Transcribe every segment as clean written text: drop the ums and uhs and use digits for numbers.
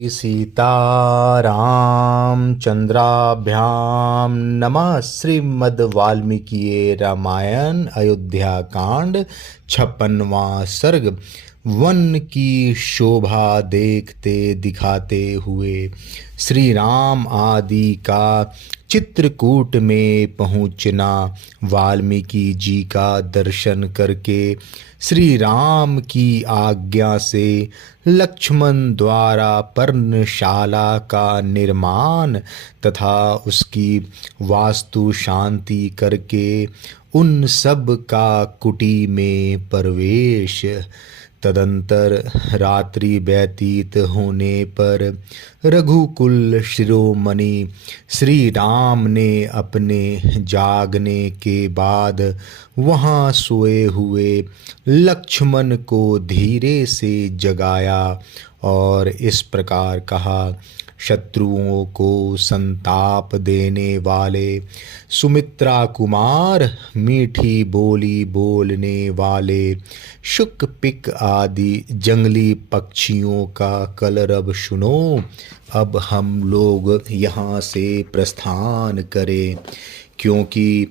सीतारामचंद्राभ्यां नमः। श्रीमद् वाल्मीकि रामायण अयोध्या कांड 56वां सर्ग। वन की शोभा देखते दिखाते हुए श्री राम आदि का चित्रकूट में पहुँचना। वाल्मीकि जी का दर्शन करके श्री राम की आज्ञा से लक्ष्मण द्वारा पर्णशाला का निर्माण तथा उसकी वास्तु शांति करके उन सब का कुटी में प्रवेश। तदंतर रात्रि व्यतीत होने पर रघुकुल शिरोमणि श्री राम ने अपने जागने के बाद वहाँ सोए हुए लक्ष्मण को धीरे से जगाया और इस प्रकार कहा। शत्रुओं को संताप देने वाले सुमित्रा कुमार, मीठी बोली बोलने वाले शुक पिक आदि जंगली पक्षियों का कलरव सुनो। अब हम लोग यहाँ से प्रस्थान करें, क्योंकि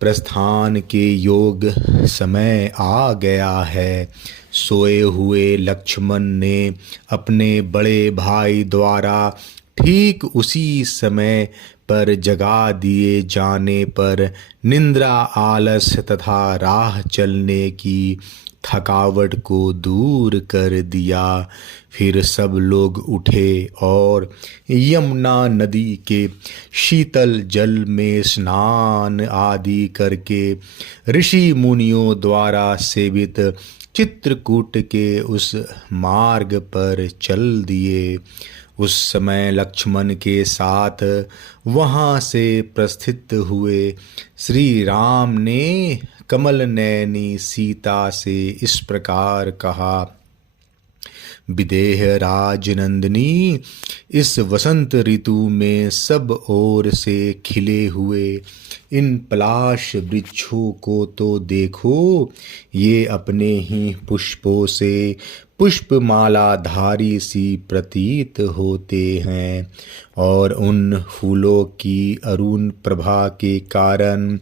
प्रस्थान के योग समय आ गया है। सोए हुए लक्ष्मण ने अपने बड़े भाई द्वारा ठीक उसी समय पर जगा दिए जाने पर निंद्रा, आलस तथा राह चलने की थकावट को दूर कर दिया। फिर सब लोग उठे और यमुना नदी के शीतल जल में स्नान आदि करके ऋषि मुनियों द्वारा सेवित चित्रकूट के उस मार्ग पर चल दिए। उस समय लक्ष्मण के साथ वहाँ से प्रस्थित हुए श्री राम ने कमल नयनी सीता से इस प्रकार कहा। विदेह राजनंदिनी, इस वसंत ऋतु में सब ओर से खिले हुए इन पलाश वृक्षों को तो देखो। ये अपने ही पुष्पों से पुष्पमालाधारी सी प्रतीत होते हैं और उन फूलों की अरुण प्रभा के कारण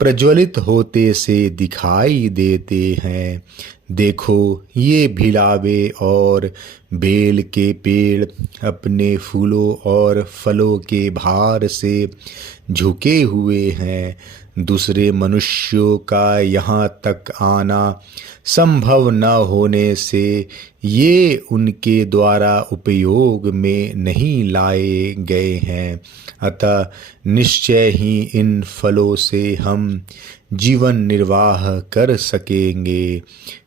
प्रज्वलित होते से दिखाई देते हैं। देखो, ये भिलावे और बेल के पेड़ अपने फूलों और फलों के भार से झुके हुए हैं। दूसरे मनुष्यों का यहाँ तक आना संभव न होने से ये उनके द्वारा उपयोग में नहीं लाए गए हैं। अतः निश्चय ही इन फलों से हम जीवन निर्वाह कर सकेंगे।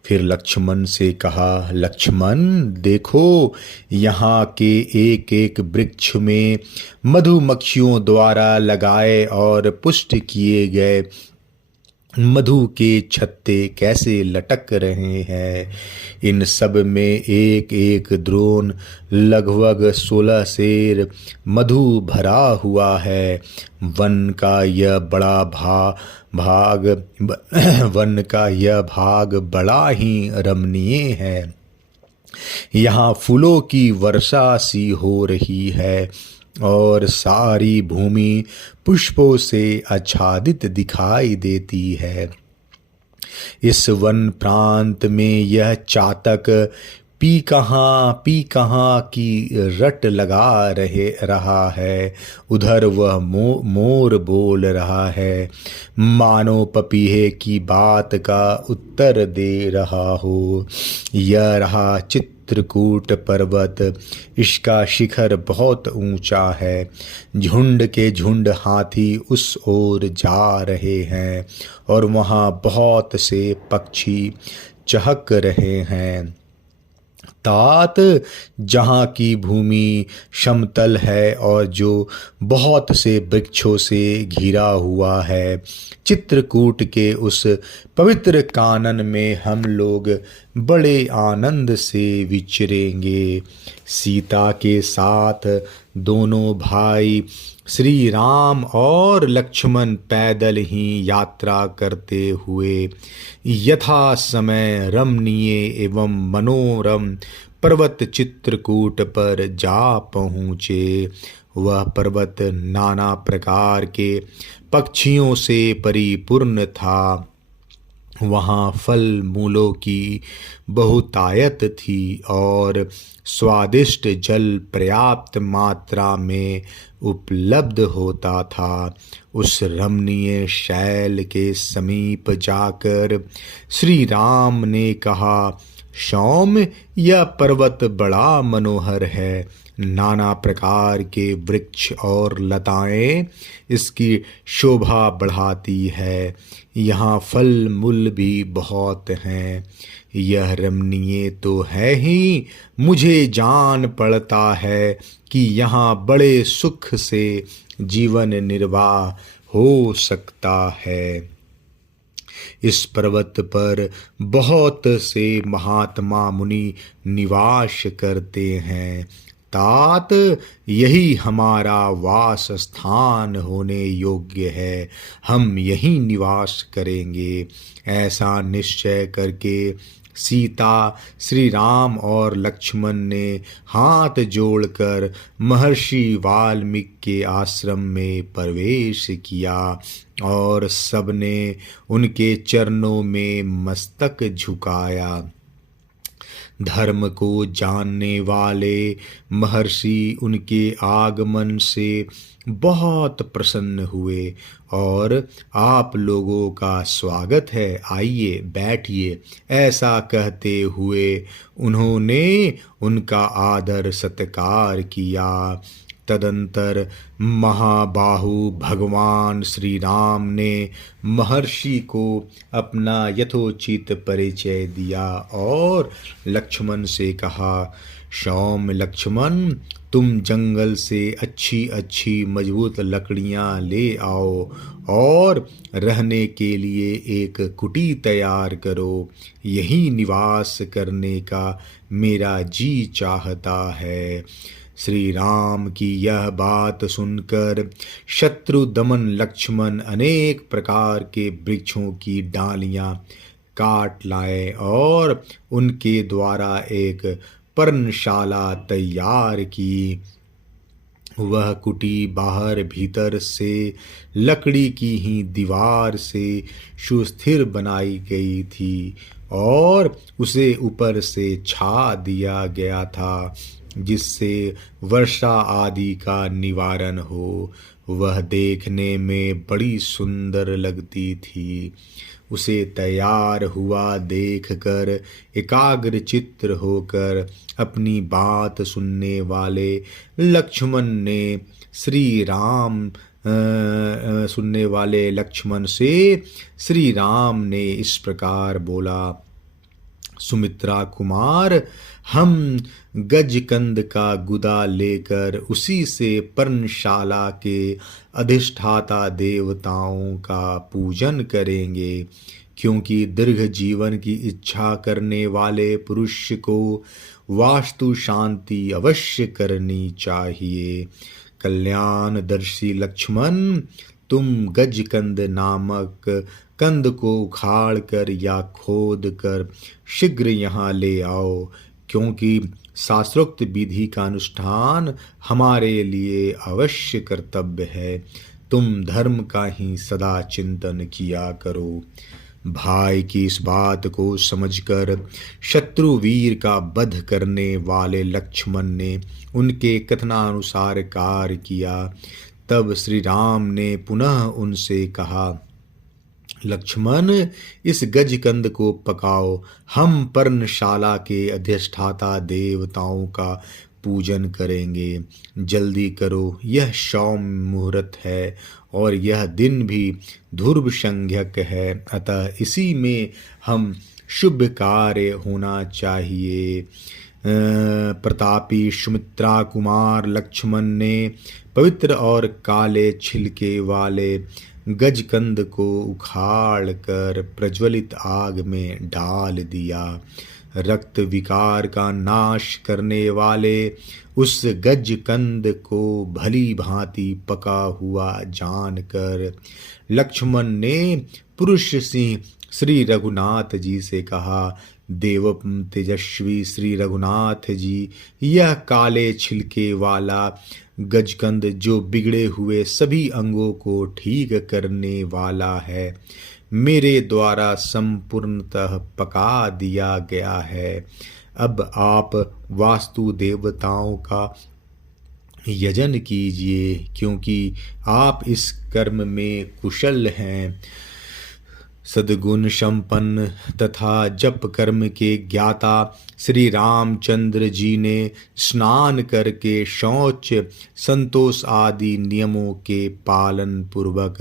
फिर लक्ष्मण से कहा, लक्ष्मण देखो, यहाँ के एक एक वृक्ष में मधुमक्खियों द्वारा लगाए और पुष्ट किए गए मधु के छत्ते कैसे लटक रहे हैं। इन सब में एक एक द्रोण लगभग 16 सेर मधु भरा हुआ है। वन का यह भाग बड़ा ही रमणीय है। यहाँ फूलों की वर्षा सी हो रही है और सारी भूमि पुष्पों से आच्छादित दिखाई देती है। इस वन प्रांत में यह चातक पी कहाँ की रट लगा रहा है। उधर वह मोर बोल रहा है, मानो पपीहे की बात का उत्तर दे रहा हो। यह रहा चित्रकूट पर्वत, इसका शिखर बहुत ऊंचा है। झुंड के झुंड हाथी उस ओर जा रहे हैं और वहाँ बहुत से पक्षी चहक रहे हैं। तात, जहाँ की भूमि समतल है और जो बहुत से वृक्षों से घिरा हुआ है, चित्रकूट के उस पवित्र कानन में हम लोग बड़े आनंद से विचरेंगे। सीता के साथ दोनों भाई श्री राम और लक्ष्मण पैदल ही यात्रा करते हुए यथा समय रमणीय एवं मनोरम पर्वत चित्रकूट पर जा पहुँचे। वह पर्वत नाना प्रकार के पक्षियों से परिपूर्ण था। वहाँ फल मूलों की बहुतायत थी और स्वादिष्ट जल पर्याप्त मात्रा में उपलब्ध होता था। उस रमणीय शैल के समीप जाकर श्री राम ने कहा, सौम्य, यह पर्वत बड़ा मनोहर है। नाना प्रकार के वृक्ष और लताएं इसकी शोभा बढ़ाती है। यहाँ फल मूल भी बहुत हैं। यह रमणीय तो है ही, मुझे जान पड़ता है कि यहाँ बड़े सुख से जीवन निर्वाह हो सकता है। इस पर्वत पर बहुत से महात्मा मुनि निवास करते हैं। तात, यही हमारा वास स्थान होने योग्य है। हम यहीं निवास करेंगे। ऐसा निश्चय करके सीता, श्री राम और लक्ष्मण ने हाथ जोड़कर महर्षि वाल्मीकि के आश्रम में प्रवेश किया और सबने उनके चरणों में मस्तक झुकाया। धर्म को जानने वाले महर्षि उनके आगमन से बहुत प्रसन्न हुए और आप लोगों का स्वागत है, आइए बैठिए, ऐसा कहते हुए उन्होंने उनका आदर सत्कार किया। तदंतर महाबाहु भगवान श्री राम ने महर्षि को अपना यथोचित परिचय दिया और लक्ष्मण से कहा, सौम्य लक्ष्मण, तुम जंगल से अच्छी अच्छी मजबूत लकड़ियां ले आओ और रहने के लिए एक कुटी तैयार करो। यही निवास करने का मेरा जी चाहता है। श्री राम की यह बात सुनकर शत्रु दमन लक्ष्मण अनेक प्रकार के वृक्षों की डालियां काट लाए और उनके द्वारा एक पर्णशाला तैयार की। वह कुटी बाहर भीतर से लकड़ी की ही दीवार से सुस्थिर बनाई गई थी और उसे ऊपर से छा दिया गया था, जिससे वर्षा आदि का निवारण हो। वह देखने में बड़ी सुंदर लगती थी। उसे तैयार हुआ देखकर एकाग्र चित्त होकर अपनी बात सुनने वाले लक्ष्मण से श्री राम ने इस प्रकार बोला, सुमित्रा कुमार, हम गजकंद का गुदा लेकर उसी से पर्णशाला के अधिष्ठाता देवताओं का पूजन करेंगे, क्योंकि दीर्घ जीवन की इच्छा करने वाले पुरुष को वास्तु शांति अवश्य करनी चाहिए। कल्याणदर्शी लक्ष्मण, तुम गजकंद नामक कंद को उखाड़ कर या खोद कर शीघ्र यहाँ ले आओ, क्योंकि शास्त्रोक्त विधि का अनुष्ठान हमारे लिए अवश्य कर्तव्य है। तुम धर्म का ही सदा चिंतन किया करो। भाई की इस बात को समझकर शत्रुवीर का वध करने वाले लक्ष्मण ने उनके कथनानुसार कार्य किया। तब श्री राम ने पुनः उनसे कहा, लक्ष्मण, इस गजकंद को पकाओ, हम पर्णशाला के अधिष्ठाता देवताओं का पूजन करेंगे। जल्दी करो, यह सौम्य मुहूर्त है और यह दिन भी ध्रुव संज्ञक है, अतः इसी में हम शुभ कार्य होना चाहिए। प्रतापी सुमित्रा कुमार लक्ष्मण ने पवित्र और काले छिलके वाले गजकंद को उखाड़ कर प्रज्वलित आग में डाल दिया। रक्त विकार का नाश करने वाले उस गजकंद को भली भांति पका हुआ जानकर लक्ष्मण ने पुरुष सिंह श्री रघुनाथ जी से कहा देवम तेजस्वी श्री रघुनाथ जी, यह काले छिलके वाला गजकंद जो बिगड़े हुए सभी अंगों को ठीक करने वाला है, मेरे द्वारा संपूर्णतः पका दिया गया है। अब आप वास्तु देवताओं का यजन कीजिए, क्योंकि आप इस कर्म में कुशल हैं। सद्गुण संपन्न तथा जप कर्म के ज्ञाता श्री रामचंद्र जी ने स्नान करके शौच, संतोष आदि नियमों के पालन पूर्वक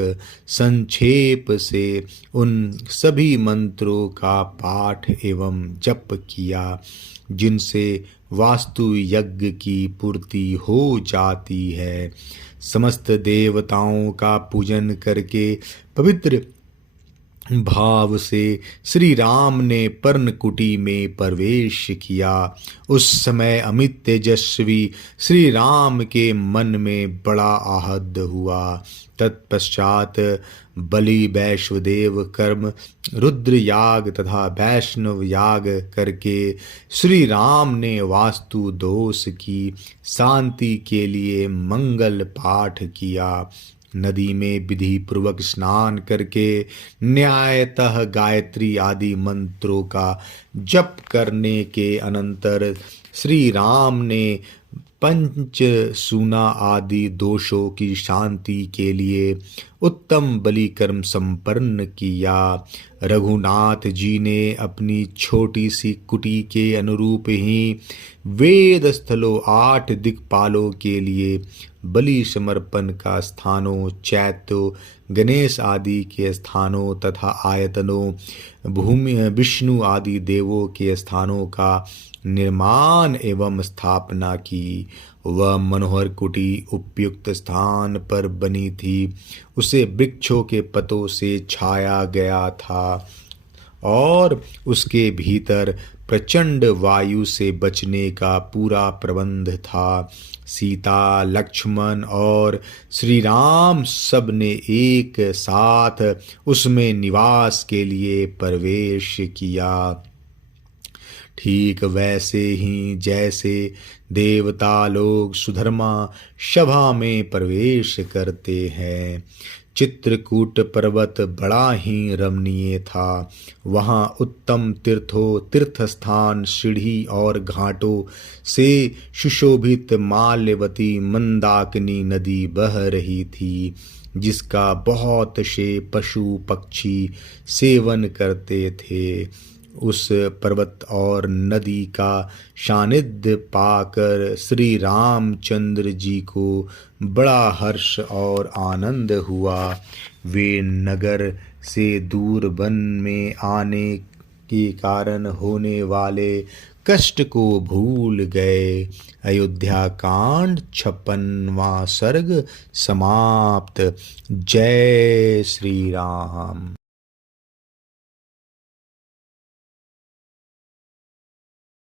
संक्षेप से उन सभी मंत्रों का पाठ एवं जप किया जिनसे वास्तु यज्ञ की पूर्ति हो जाती है। समस्त देवताओं का पूजन करके पवित्र भाव से श्री राम ने पर्णकुटी में प्रवेश किया। उस समय अमित तेजस्वी श्री राम के मन में बड़ा आहत हुआ। तत्पश्चात बलि, वैश्वदेव कर्म, रुद्र याग तथा वैष्णव याग करके श्री राम ने वास्तु दोष की शांति के लिए मंगल पाठ किया। नदी में विधि पूर्वक स्नान करके न्यायतः गायत्री आदि मंत्रों का जप करने के अनंतर श्री राम ने पंच सूना आदि दोषों की शांति के लिए उत्तम बलि कर्म संपन्न किया। रघुनाथ जी ने अपनी छोटी सी कुटी के अनुरूप ही वेद स्थलों 8 दिक्पालों के लिए बलि समर्पण का स्थानों, चैत्यों, गणेश आदि के स्थानों तथा आयतनों, भूमि, विष्णु आदि देवों के स्थानों का निर्माण एवं स्थापना की। वह मनोहर कुटी उपयुक्त स्थान पर बनी थी। उसे वृक्षों के पतों से छाया गया था और उसके भीतर प्रचंड वायु से बचने का पूरा प्रबंध था। सीता, लक्ष्मण और श्री राम सब ने एक साथ उसमें निवास के लिए प्रवेश किया। ठीक वैसे ही जैसे देवता लोग सुधर्मा सभा में प्रवेश करते हैं। चित्रकूट पर्वत बड़ा ही रमणीय था। वहाँ उत्तम तीर्थ स्थान, सीढ़ी और घाटों से सुशोभित माल्यवती मंदाकिनी नदी बह रही थी, जिसका बहुत से पशु पक्षी सेवन करते थे। उस पर्वत और नदी का सानिध्य पाकर श्री रामचंद्र जी को बड़ा हर्ष और आनंद हुआ। वे नगर से दूर वन में आने के कारण होने वाले कष्ट को भूल गए। अयोध्या कांड 56वां सर्ग समाप्त। जय श्री राम।